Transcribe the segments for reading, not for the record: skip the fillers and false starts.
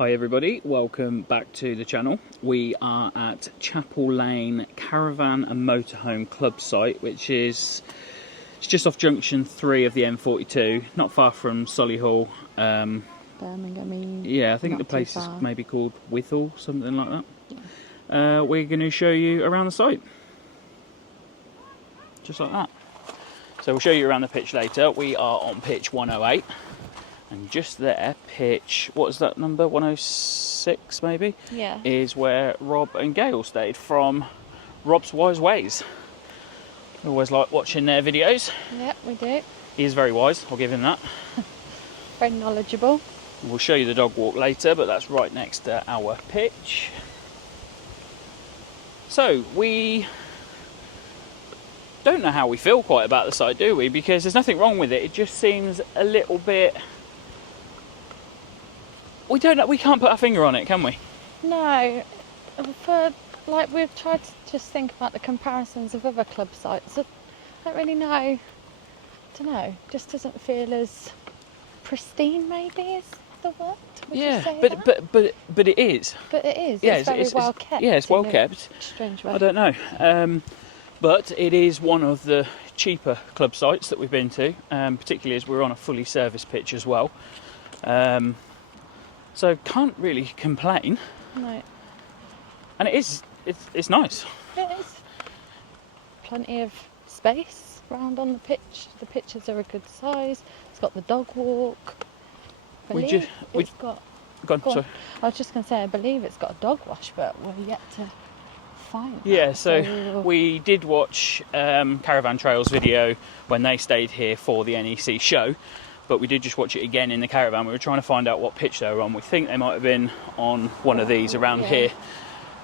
Hi everybody, welcome back to the channel. We are at Chapel Lane Caravan and Motorhome Club site, which is just off junction 3 of the M42, not far from Solihull. Birmingham. Yeah, I think the place is maybe called Withall, something like that. Yeah. We're going to show you around the site, just like that. So we'll show you around the pitch later. We are on pitch 108. And just there, pitch, what is that number, 106 maybe? Yeah. Is where Rob and Gail stayed from Rob's Wise Ways. I always like watching their videos. Yep, we do. He is very wise, I'll give him that. Very knowledgeable. We'll show you the dog walk later, but that's right next to our pitch. So, we don't know how we feel quite about the site, do we? Because there's nothing wrong with it, it just seems a little bit... We don't know, we can't put our finger on it, can we? No, we've tried to just think about the comparisons of other club sites. I don't really know. I don't know. Just doesn't feel as pristine. Maybe is the word. Would you say but it is. But it is. Yeah, it's very well kept. Yeah, it's well kept. Strange way. I don't know. But it is one of the cheaper club sites that we've been to, particularly as we're on a fully serviced pitch as well. So can't really complain. No. And it's nice. It is. Plenty of space around on the pitch. The pitches are a good size. It's got the dog walk. Go on, sorry. I was just going to say, I believe it's got a dog wash, but we're yet to find that. Yeah, so we did watch Caravan Trails video when they stayed here for the NEC show. But we did just watch it again in the caravan. We were trying to find out what pitch they were on. We think they might have been on one of these around here.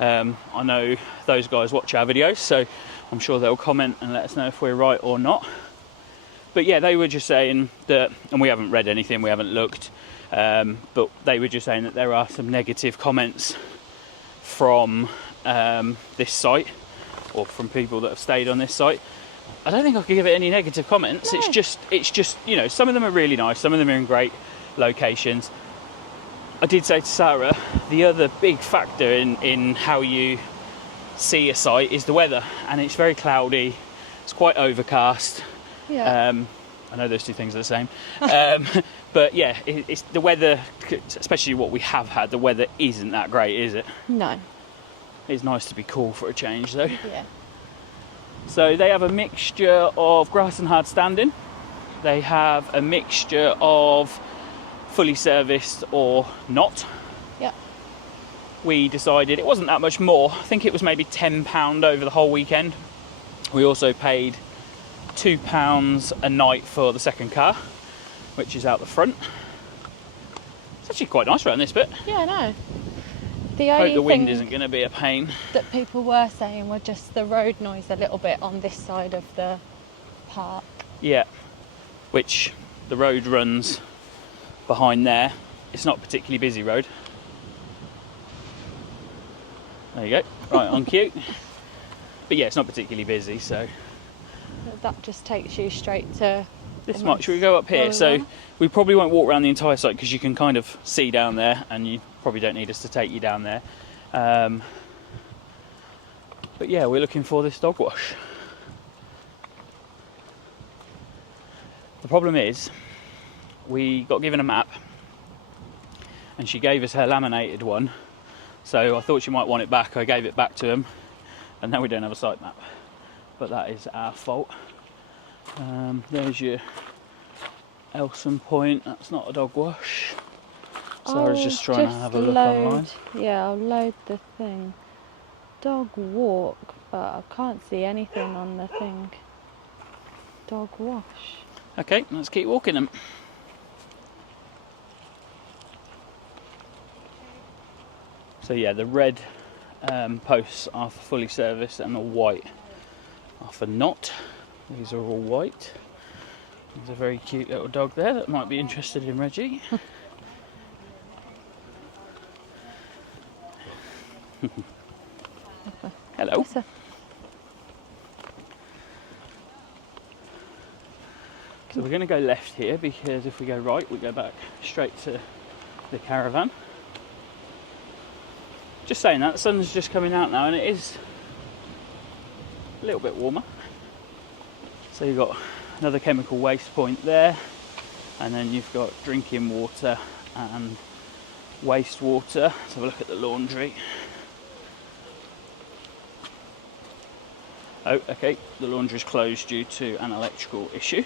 I know those guys watch our videos, so I'm sure they'll comment and let us know if we're right or not. But yeah, they were just saying that, and we haven't read anything, we haven't looked, but they were just saying that there are some negative comments from this site, or from people that have stayed on this site. I don't think I could give it any negative comments. No. It's just, you know, some of them are really nice, some of them are in great locations. I did say to Sara, the other big factor in how you see a site is the weather, and it's very cloudy, it's quite overcast. Yeah. I know those two things are the same. But yeah, it's the weather, especially what we have had, the weather isn't that great, is it? No. It's nice to be cool for a change though. Yeah. So they have a mixture of grass and hard standing. They have a mixture of fully serviced or not. Yeah. We decided it wasn't that much more. I think it was maybe £10 over the whole weekend. We also paid £2 a night for the second car, which is out the front. It's actually quite nice around this bit. Yeah, I know. Hope the wind isn't going to be a pain. That people were saying were just the road noise a little bit on this side of the park. Yeah, which the road runs behind there. It's not a particularly busy road. There you go, right on cue. But yeah, it's not particularly busy, so... That just takes you straight to... This much. Should we go up here? So we probably won't walk around the entire site because you can kind of see down there, and you probably don't need us to take you down there. But yeah, we're looking for this dog wash. The problem is, we got given a map, and she gave us her laminated one. So I thought she might want it back. I gave it back to him, and now we don't have a site map. But that is our fault. There's your Elson Point. That's not a dog wash. Sara's just trying to have a look online. Yeah, I'll load the thing. Dog walk, but I can't see anything on the thing. Dog wash. Okay, let's keep walking them. So yeah, the red posts are for fully serviced, and the white are for not. These are all white. There's a very cute little dog there that might be interested in Reggie. Hello. Yes, So we're going to go left here, because if we go right, we go back straight to the caravan. Just saying that, the sun's just coming out now and it is a little bit warmer. So you've got another chemical waste point there, and then you've got drinking water and wastewater. Let's have a look at the laundry. Oh, okay, the laundry's closed due to an electrical issue.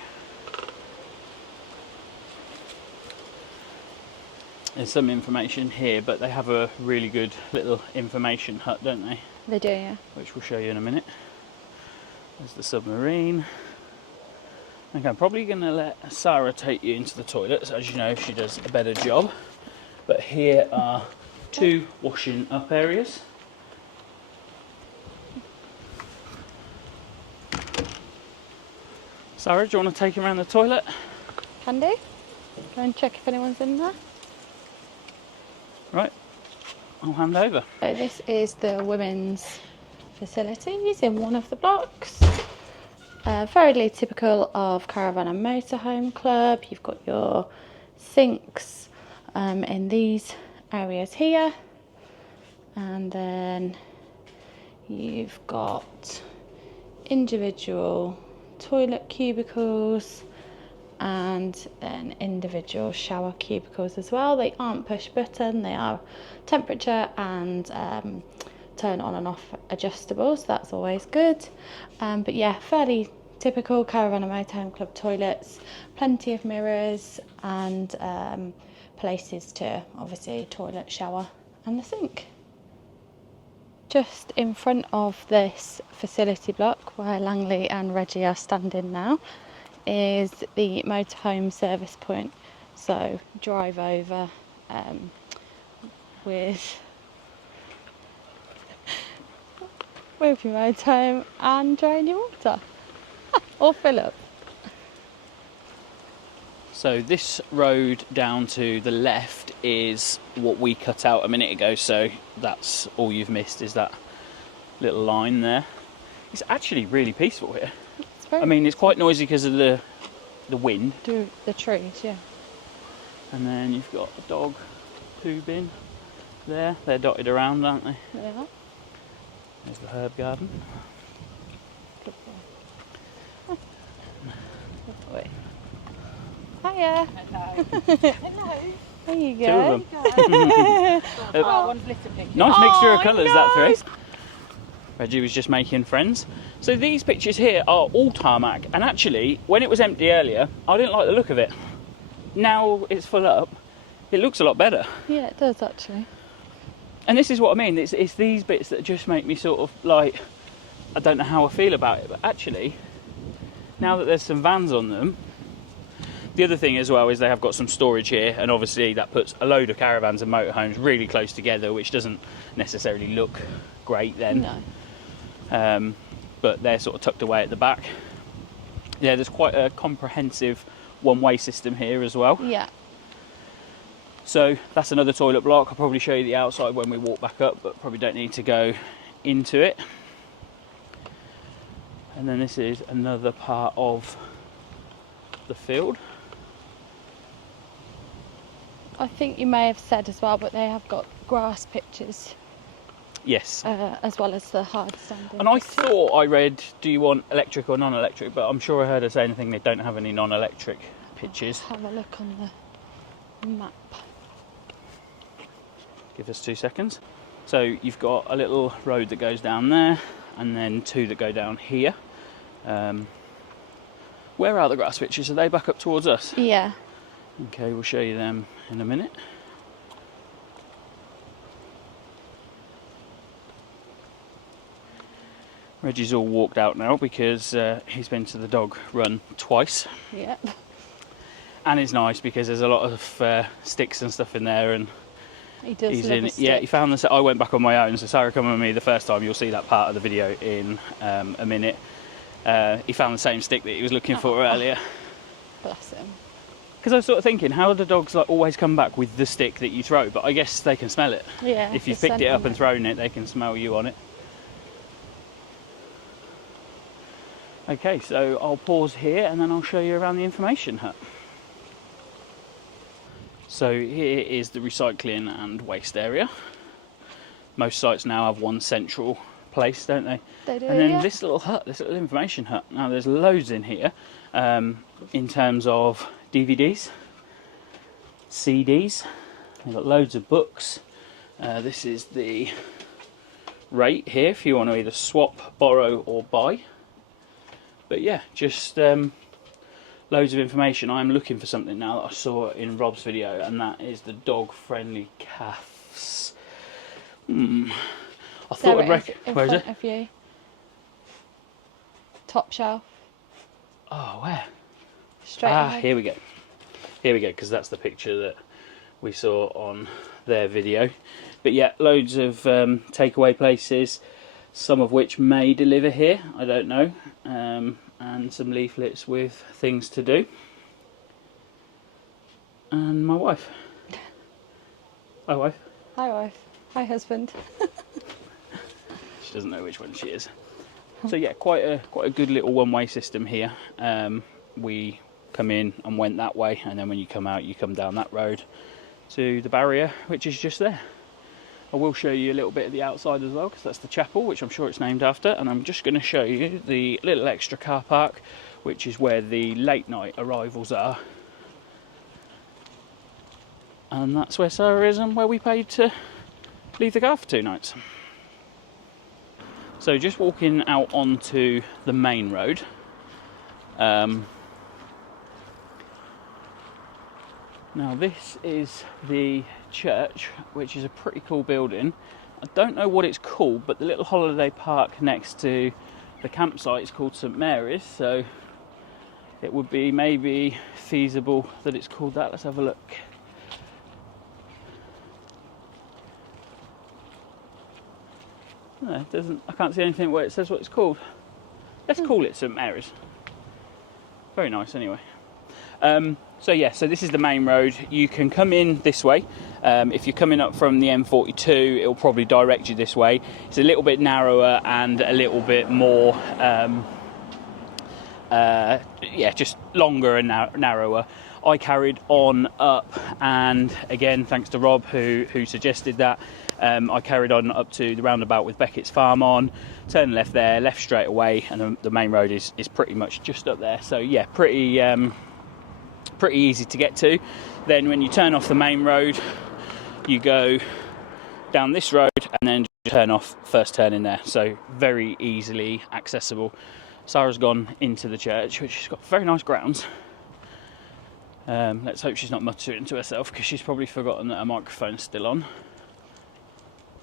There's some information here, but they have a really good little information hut, don't they? They do, yeah. Which we'll show you in a minute. There's the submarine. Okay, I'm probably going to let Sara take you into the toilets, as you know, she does a better job. But here are 2 washing up areas. Sara, do you want to take him around the toilet? Can do. Go and check if anyone's in there. Right, I'll hand over. So this is the women's facilities in one of the blocks. Very typical of Caravan and Motorhome Club. You've got your sinks in these areas here, and then you've got individual toilet cubicles and then individual shower cubicles as well. They aren't push button, they are temperature and turn on and off adjustable, so that's always good. But yeah, fairly typical Caravan and Motorhome Club toilets, plenty of mirrors and places to obviously toilet, shower and the sink. Just in front of this facility block where Langley and Reggie are standing now is the motorhome service point. So drive over with your motorhome and drain your water or fill up. So this road down to the left is what we cut out a minute ago, so that's all you've missed is that little line there. It's actually really peaceful here. I mean, it's quite noisy because of the wind. The trees, yeah. And then you've got a dog poo bin there. They're dotted around, aren't they? Yeah. There's the herb garden. Good boy. Good boy. Hiya. Hello. There you go. Two of them. Oh, one's litter picking. Nice mixture of Oh, colours, that three. Reggie was just making friends. So these pictures here are all tarmac, and actually, when it was empty earlier, I didn't like the look of it. Now it's full up, it looks a lot better. Yeah, it does actually. And this is what I mean, it's these bits that just make me sort of like, I don't know how I feel about it, but actually, now that there's some vans on them, the other thing as well is they have got some storage here, and obviously that puts a load of caravans and motorhomes really close together, which doesn't necessarily look great then. No. But they're sort of tucked away at the back. Yeah, there's quite a comprehensive one-way system here as well. Yeah. So that's another toilet block. I'll probably show you the outside when we walk back up, but probably don't need to go into it. And then this is another part of the field. I think you may have said as well, but they have got grass pitches. Yes. As well as the hard standing. And I thought I read, do you want electric or non-electric? But I'm sure I heard her say anything, they don't have any non-electric pitches. Have a look on the map. Give us 2 seconds. So you've got a little road that goes down there, and then 2 that go down here. Where are the grass pitches? Are they back up towards us? Yeah. Okay, we'll show you them in a minute. Reggie's all walked out now because he's been to the dog run twice. Yeah. And it's nice because there's a lot of sticks and stuff in there, and He does he's love in. a Yeah, stick. he found this. I went back on my own, so Sarah come with me the first time. You'll see that part of the video in a minute. He found the same stick that he was looking for earlier. Bless him. Because I was sort of thinking, how do dogs like always come back with the stick that you throw? But I guess they can smell it. Yeah. If you've the picked it scent up on and thrown it, they can smell you on it. Okay, so I'll pause here and then I'll show you around the information hut. So here is the recycling and waste area. most sites now have one central place, don't they? They do, And then yeah. this little hut, this little information hut. Now there's loads in here in terms of DVDs, CDs. They've got loads of books. This is the rate here if you want to either swap, borrow or buy. But yeah, just loads of information. I'm looking for something now that I saw in Rob's video, and that is the dog-friendly calves. I thought I'd in where is front it? of you. Top shelf. Oh, where? Straight ahead. Here we go. Here we go, because that's the picture that we saw on their video. But yeah, loads of takeaway places, some of which may deliver here, I don't know. And some leaflets with things to do. And my wife. Hi, wife. Hi, wife. Hi, husband. She doesn't know which one she is. So yeah, quite a good little one-way system here. We come in and went that way, and then when you come out, you come down that road to the barrier, which is just there. I will show you a little bit of the outside as well, because that's the chapel, which I'm sure it's named after. And I'm just going to show you the little extra car park, which is where the late night arrivals are. And that's where Sara is and where we paid to leave the car for 2 nights. So just walking out onto the main road. Now this is the church, which is a pretty cool building. I don't know what it's called, but the little holiday park next to the campsite is called St Mary's, so it would be maybe feasible that it's called that. Let's have a look. No, it doesn't. I can't see anything where it says what it's called. Let's call it St Mary's. Very nice anyway. So yeah, so this is the main road. You can come in this way. If you're coming up from the M42, it'll probably direct you this way. It's a little bit narrower and a little bit more, yeah, just longer and narrower. I carried on up, and again, thanks to Rob who suggested that, I carried on up to the roundabout with Beckett's farm on, turn left there, left straight away, and the main road is pretty much just up there. So yeah, pretty easy to get to. Then when you turn off the main road, you go down this road and then turn off, first turn in there. So very easily accessible. Sara's gone into the church, which has got very nice grounds. Let's hope she's not muttering to herself, because she's probably forgotten that her microphone's still on.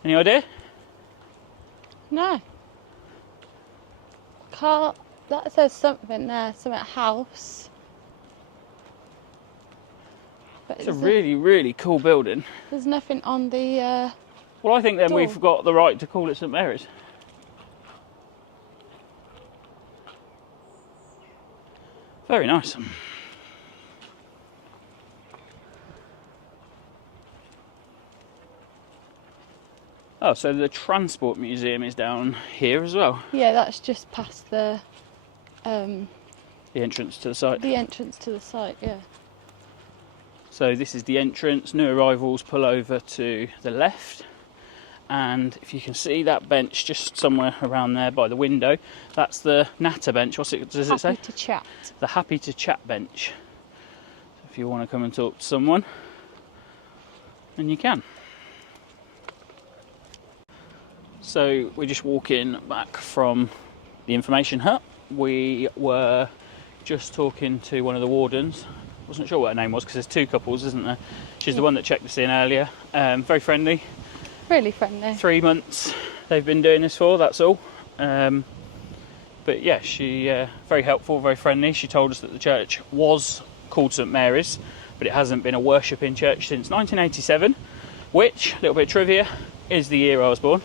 Any idea? No. Car. That says something there. Something house. But It's a really, really cool building. There's nothing on the. Well, I think then door. we've got the right to call it St Mary's. Very nice. Oh, so the Transport Museum is down here as well. Yeah, that's just past the. The entrance to the site. The entrance to the site. Yeah. So this is the entrance. New arrivals pull over to the left, and if you can see that bench just somewhere around there by the window, that's the Natter bench. Does it say? Happy to chat. The Happy to Chat bench. So if you want to come and talk to someone, then you can. So we're just walking back from the information hut. We were just talking to one of the wardens. Wasn't sure what her name was, because there's 2 couples, isn't there? She's the one that checked us in earlier. Very friendly. Really friendly. 3 months they've been doing this for, that's all. But yeah, she very helpful, very friendly. She told us that the church was called St Mary's, but it hasn't been a worshipping church since 1987, which, a little bit of trivia, is the year I was born.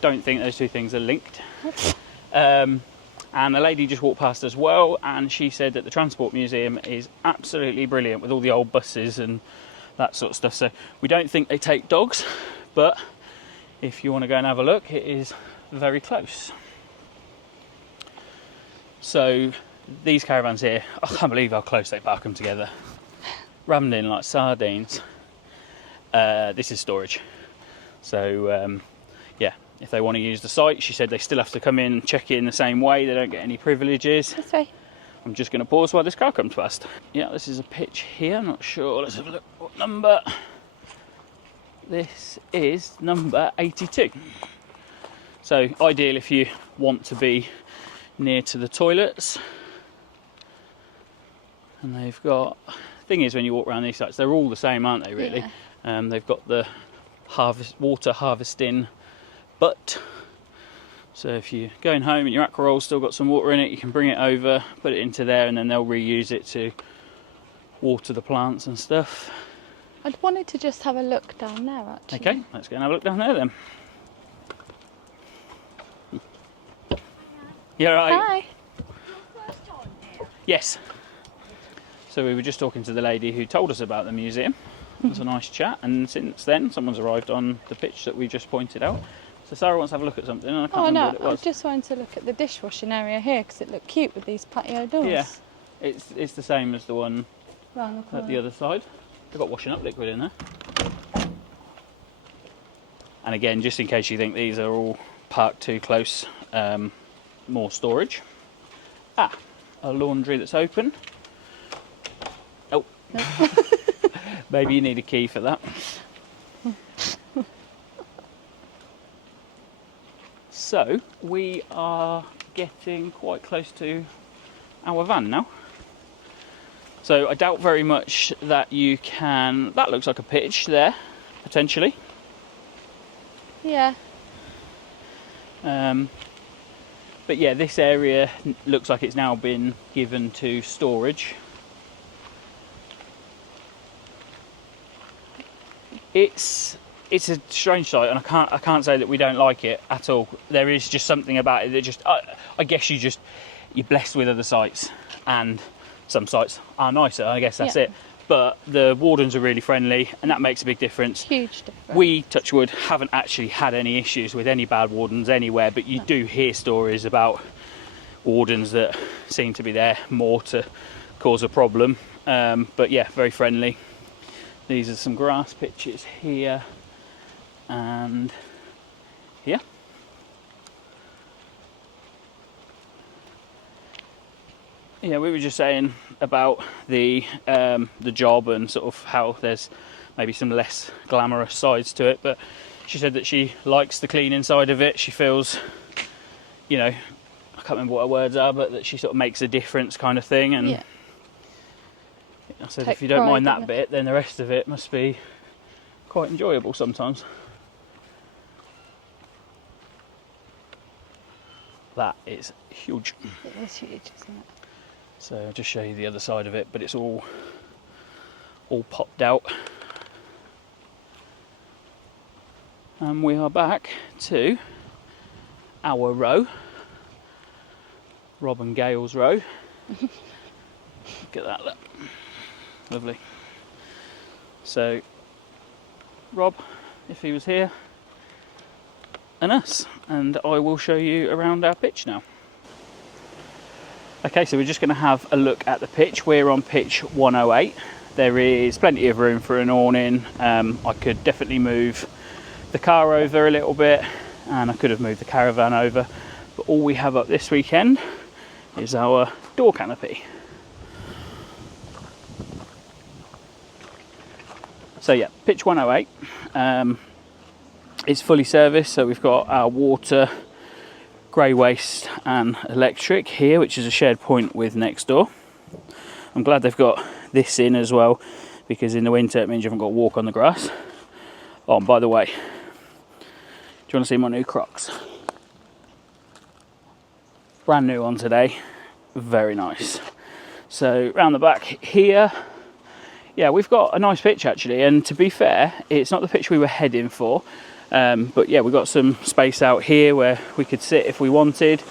Don't think those 2 things are linked. And a lady just walked past as well, and she said that the Transport Museum is absolutely brilliant with all the old buses and that sort of stuff. So we don't think they take dogs, but if you want to go and have a look, it is very close. So these caravans here, I can't believe how close they park them together. Rammed in like sardines. This is storage. So if they want to use the site. She said they still have to come in and check it in the same way. They don't get any privileges. This way. I'm just going to pause while this car comes past. Yeah, this is a pitch here. I'm not sure. Let's have a look. What number? This is number 82. So ideal if you want to be near to the toilets. And they've got, thing is when you walk around these sites, they're all the same, aren't they, really? Yeah. They've got the water harvesting butt. So if you're going home and your aqua roll's still got some water in it, you can bring it over, put it into there, and then they'll reuse it to water the plants and stuff. I'd wanted to just have a look down there, actually. Okay, let's go and have a look down there then. You all right? Hi. Yes. So we were just talking to the lady who told us about the museum. It was a nice chat, and since then someone's arrived on the pitch that we just pointed out. So Sarah wants to have a look at something, and I can't remember what it was. I just wanted to look at the dishwashing area here because it looked cute with these patio doors. Yeah, it's the same as the one Round the corner. at the other side. They've got washing up liquid in there. And again, just in case you think these are all parked too close, more storage. A laundry that's open. Oh, maybe you need a key for that. So we are getting quite close to our van now. So I doubt very much that you can, that looks like a pitch there, potentially. Yeah. But yeah, this area looks like it's now been given to storage. It's a strange site, and I can't say that we don't like it at all. There is just something about it that just, I guess you're blessed with other sites, and some sites are nicer. I guess that's it. But the wardens are really friendly, and that makes a big difference. Huge difference. We, touch wood, haven't actually had any issues with any bad wardens anywhere, but you do hear stories about wardens that seem to be there more to cause a problem. But yeah, very friendly. These are some grass pitches here and here. Yeah, we were just saying about the job and sort of how there's maybe some less glamorous sides to it, but she said that she likes the cleaning side of it. She feels, you know, I can't remember what her words are, but that she sort of makes a difference kind of thing. And yeah. I said, Take if you don't mind pride in that it. bit, then the rest of it must be quite enjoyable sometimes. That is huge. It is huge, isn't it? So I'll just show you the other side of it, but it's all popped out. And we are back to our row, Rob and Gail's row. Look at that, look. Lovely. So Rob, if he was here, and us, and I will show you around our pitch now. Okay, so we're just going to have a look at the pitch. We're on pitch 108. There is plenty of room for an awning. I could definitely move the car over a little bit, and I could have moved the caravan over, but all we have up this weekend is our door canopy. So yeah, pitch 108. It's fully serviced, so we've got our water, grey waste and electric here, which is a shared point with next door. I'm glad they've got this in as well, because in the winter it means you haven't got to walk on the grass. Oh, and by the way, do you want to see my new Crocs? Brand new on today, very nice. So round the back here, yeah, we've got a nice pitch actually, and to be fair, it's not the pitch we were heading for. But yeah, we've got some space out here where we could sit if we wanted.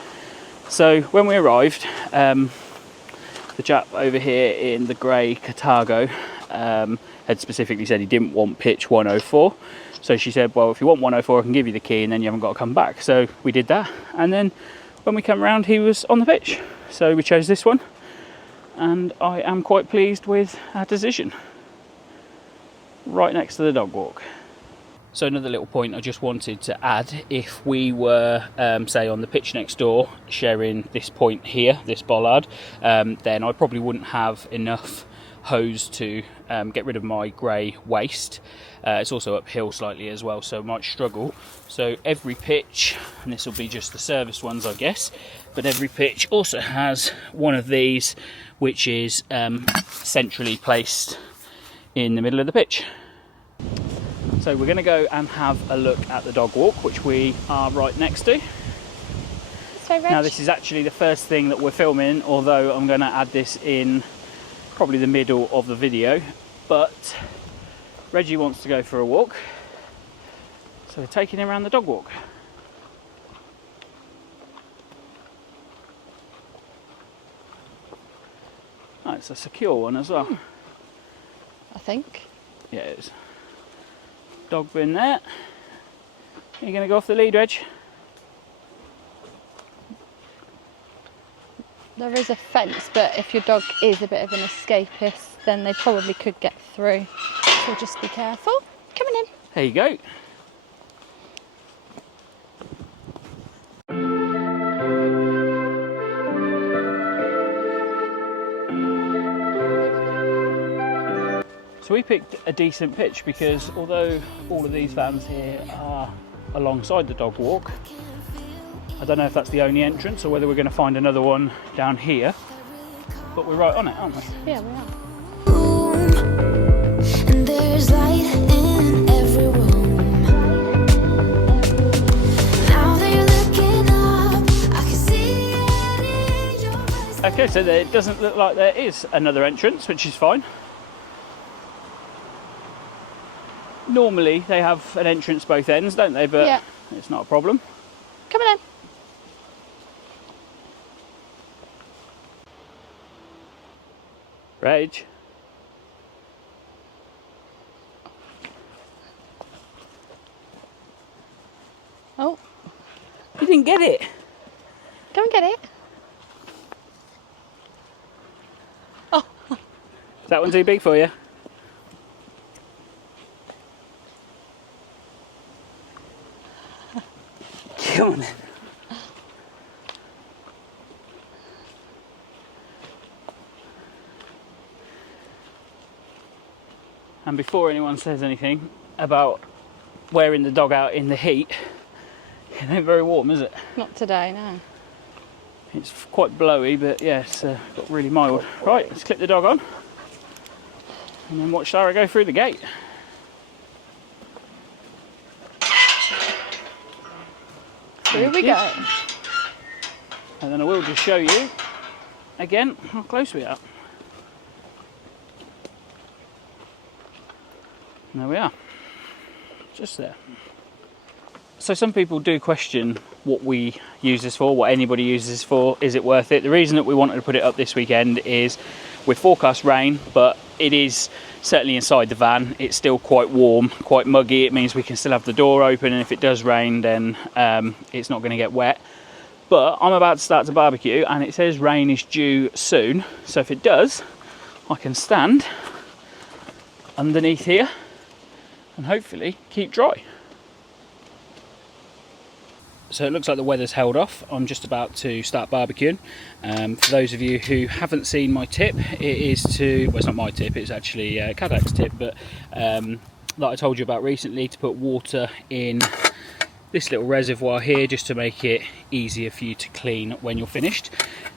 So when we arrived, the chap over here in the grey Cartago had specifically said he didn't want pitch 104. So she said, well, if you want 104, I can give you the key and then you haven't got to come back. So we did that. And then when we came around, he was on the pitch. So we chose this one. And I am quite pleased with our decision. Right next to the dog walk. So another little point I just wanted to add, if we were, say, on the pitch next door, sharing this point here, this bollard, then I probably wouldn't have enough hose to get rid of my grey waste. It's also uphill slightly as well, so I might struggle. So every pitch, and this will be just the service ones I guess, but every pitch also has one of these, which is centrally placed in the middle of the pitch. So we're going to go and have a look at the dog walk, which we are right next to. Now this is actually the first thing that we're filming, although I'm going to add this in probably the middle of the video. But Reggie wants to go for a walk, so we're taking him around the dog walk. Oh, it's a secure one as well. I think. Yeah, it is. Dog bin there. Are you going to go off the lead, Reg? There is a fence, but if your dog is a bit of an escapist, then they probably could get through. So just be careful. Coming in. There you go. So we picked a decent pitch because although all of these vans here are alongside the dog walk, I don't know if that's the only entrance or whether we're going to find another one down here, but we're right on it, aren't we? Yeah, we are. And there's light in every room. Now that you're looking up, I can see it in your eyes. Okay, so it doesn't look like there is another entrance, which is fine. Normally they have an entrance both ends, don't they? But yeah, it's not a problem. Coming in. Rage. Oh, You didn't get it. go and get it. Oh, Is that one too big for you? Come on then. And before anyone says anything about wearing the dog out in the heat, it ain't very warm, is it? not today, no. It's quite blowy, but yeah, it's got really mild. Right, let's clip the dog on and then watch Sara go through the gate. Here we go. And then I will just show you again how close we are. And there we are, just there. So some people do question what we use this for, what anybody uses this for, is it worth it? The reason that we wanted to put it up this weekend is we're forecast rain, but it is certainly inside the van. It's still quite warm, quite muggy. It means we can still have the door open, and if it does rain, then it's not going to get wet. But I'm about to start to barbecue, and it says rain is due soon. So if it does, I can stand underneath here and hopefully keep dry. So it looks like the weather's held off. I'm just about to start barbecuing. For those of you who haven't seen my tip, it is to, well, it's not my tip, it's actually Kadak's tip, but that I told you about recently, to put water in this little reservoir here just to make it easier for you to clean when you're finished.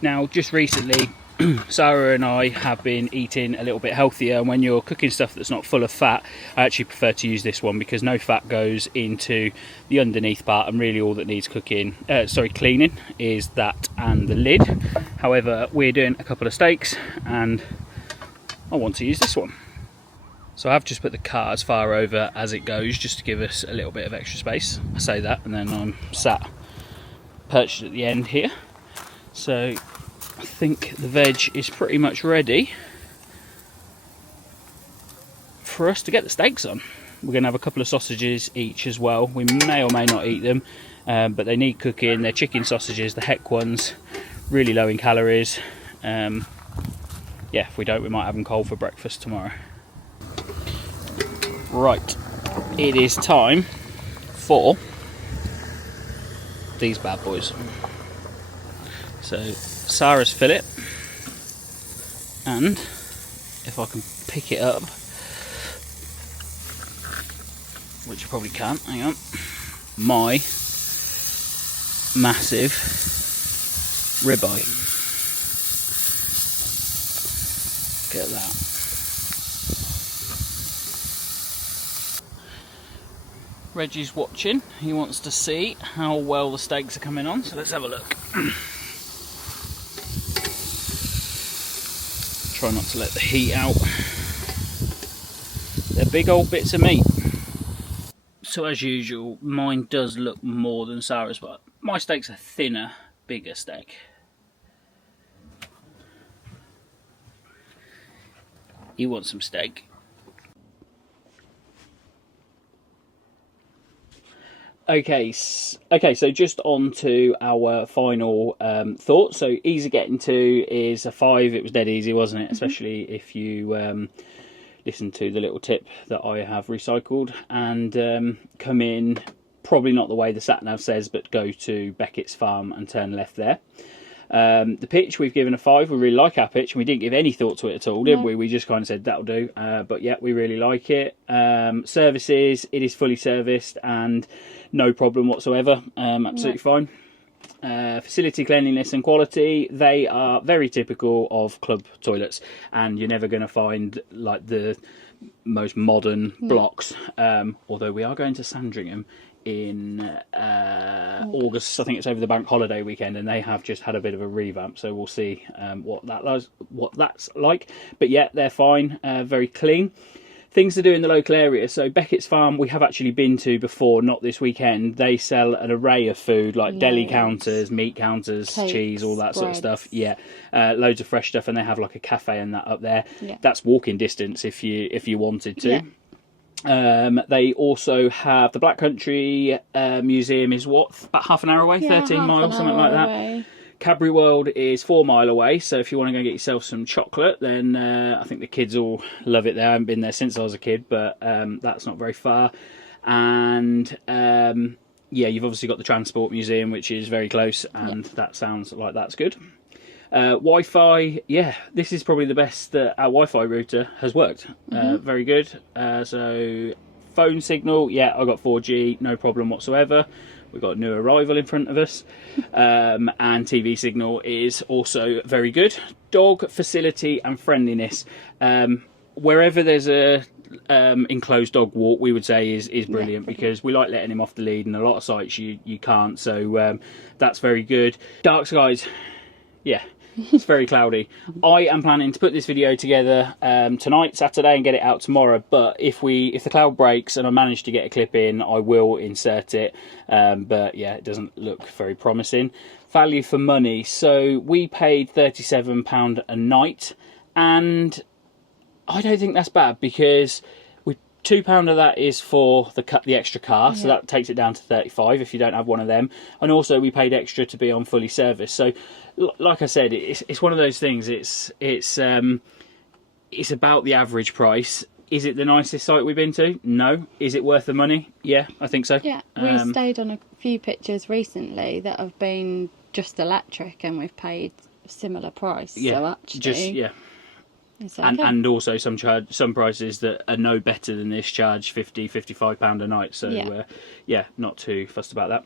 Now, just recently, Sara and I have been eating a little bit healthier, and when you're cooking stuff that's not full of fat, I actually prefer to use this one because no fat goes into the underneath part, and really all that needs cleaning is that and the lid. However, we're doing a couple of steaks and I want to use this one. So I've just put the car as far over as it goes just to give us a little bit of extra space. I say that and then I'm sat perched at the end here. So I think the veg is pretty much ready for us to get the steaks on. We're going to have a couple of sausages each as well. We may or may not eat them, but they need cooking. They're chicken sausages, the Heck ones, really low in calories. Yeah, if we don't, we might have them cold for breakfast tomorrow. Right, it is time for these bad boys. So Sara's fillet, and if I can pick it up, which I probably can't, hang on, my massive ribeye. Get that. Reggie's watching. He wants to see how well the steaks are coming on, so let's have a look. Try not to let the heat out. They're big old bits of meat. So as usual, mine does look more than Sara's, but my steak's a thinner, bigger steak. You want some steak? Okay, so just on to our final thoughts. So easy getting to is a 5. It was dead easy, wasn't it? Especially if you listen to the little tip that I have recycled and come in, probably not the way the sat-nav says, but go to Beckett's farm and turn left there. The pitch we've given a 5. We really like our pitch, and we didn't give any thought to it at all, did we? We just kind of said that'll do, but yeah, we really like it. Services, it is fully serviced and no problem whatsoever, absolutely fine. Facility cleanliness and quality, they are very typical of club toilets, and you're never going to find like the most modern blocks, although we are going to Sandringham in August. I think it's over the bank holiday weekend, and they have just had a bit of a revamp, so we'll see what that's like. But yeah, they're fine, very clean. Things to do in the local area. So Beckett's farm we have actually been to before, not this weekend. They sell an array of food like deli counters, meat counters, cakes, cheese, all that sort of stuff. Yeah, loads of fresh stuff, and they have like a cafe and that up there. Yeah. That's walking distance if you wanted to. Yeah. They also have the Black Country Museum is what, about half an hour away, 13 miles, something like that. Cadbury World is 4 mile away, so if you want to go get yourself some chocolate, then I think the kids all love it there. I haven't been there since I was a kid, but that's not very far. And yeah, you've obviously got the Transport Museum, which is very close, and that sounds like that's good. Wi-Fi, yeah, this is probably the best that our Wi-Fi router has worked. Very good. So phone signal, yeah, I got 4G, no problem whatsoever. We've got a new arrival in front of us, and TV signal is also very good. Dog facility and friendliness. Wherever there's a enclosed dog walk, we would say is brilliant, because we like letting him off the lead, and a lot of sites you can't. So that's very good. Dark skies, yeah. It's very cloudy. I am planning to put this video together tonight, Saturday, and get it out tomorrow. But if the cloud breaks and I manage to get a clip in, I will insert it. But yeah, it doesn't look very promising. Value for money. So we paid £37 a night, and I don't think that's bad, because £2 of that is for the extra car, so that takes it down to 35 if you don't have one of them. And also we paid extra to be on fully serviced. So like I said, it's one of those things. It's about the average price. Is it the nicest site we've been to? No. Is it worth the money? Yeah, I think so. Yeah, we stayed on a few pictures recently that have been just electric, and we've paid a similar price. Yeah, so actually, and also some prices that are no better than this charge £55 a night. So yeah, not too fussed about that.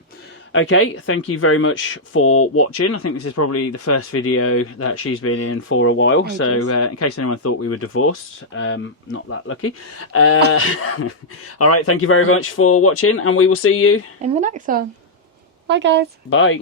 Okay, thank you very much for watching. I think this is probably the first video that she's been in for a while. Ages. So in case anyone thought we were divorced, not that lucky. All right, thank you very much for watching, and we will see you in the next one. Bye guys. Bye.